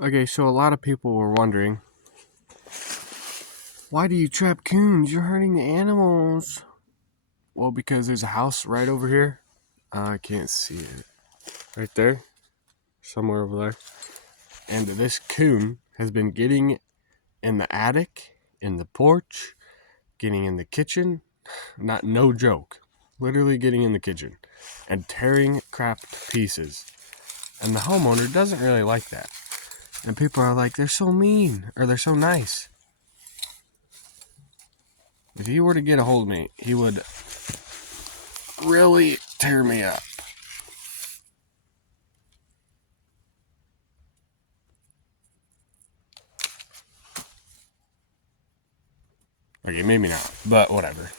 Okay, so a lot of people were wondering, why do you trap coons? You're hurting the animals. Well, because there's a house right over here. I can't see it. Right there. Somewhere over there. And this coon has been getting in the attic, in the porch, getting in the kitchen. No joke. Literally getting in the kitchen and tearing crap to pieces. And the homeowner doesn't really like that. And people are like, they're so mean or they're so nice. If he were to get a hold of me, he would really tear me up. Okay, maybe not, but whatever.